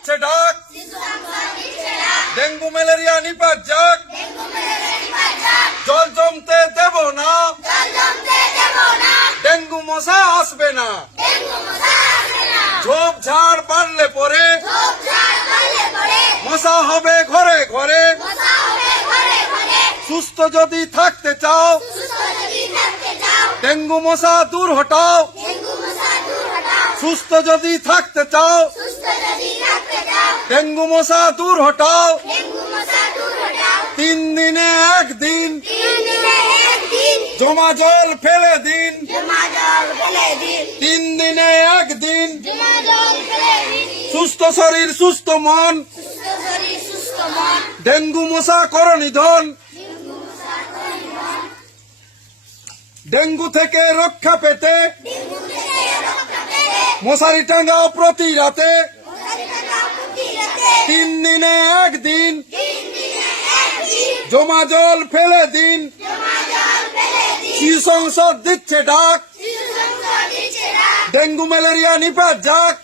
দিচ্ছে ডাক, dengue malaria নিপাত যাক, জল জমতে দেব না, ডেঙ্গু মশা আসবে না, ঝোপ ঝাড় বাড়লে পরে মশা হবে ঘরে ঘরে। সুস্থ যদি থাকতে চাও, ডেঙ্গু মশা দূর হটাও। সুস্থ যদি থাকতে চাও, ডেঙ্গু মশা দূর হটাও। 3 দিনে 1 দিন জমা জল ফেলে দিন, 3 দিনে 1 দিন। সুস্থ শরীর সুস্থ মন, ডেঙ্গু মশা করো নিধন। ডেঙ্গু থেকে রক্ষা পেতে মশারি টাঙ্গাও প্রতি রাতে, 3 দিনে 1 দিন জমা জল ফেলে দিন। শিশু সংসদ দিচ্ছে ডাক, ডেঙ্গু ম্যালেরিয়া নিপাত যাক।